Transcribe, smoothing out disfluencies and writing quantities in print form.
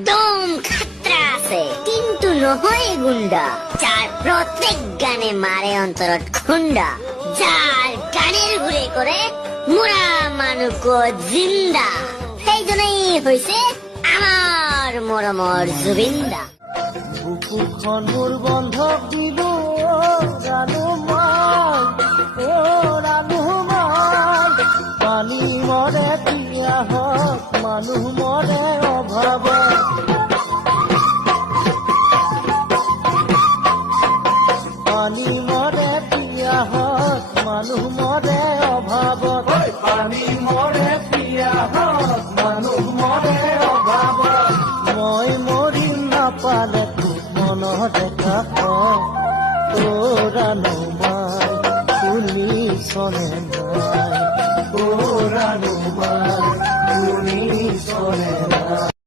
একদম খাতরা আছে, কিন্তু নহয় গুন্ডা, যার প্রত্যেক গানে মারে অন্তরত খুন্ডা, যার গানের ঘুরে করে মুরা মানুষ জিন্দা, সেই জন্যই হয়েছে আমার মরমর জুবিন্দা। বুকুখন মোৰ বন্ধক দিলো ৰাণু মাই, অ ৰাণু মাই, পানী মৰে পিয়াহত, মানুহ মৰে অভাৱত, পানী মৰে পিয়াহত, মানুহ মৰে অভাৱত, পানী মৰে পিয়াহত, মানুহ মৰে অভাৱত, মই মৰি নাপালে মনত কাষ ৰাণু মাই, শুনিছনে নাই, ৰাণু মাই, শুনিছনে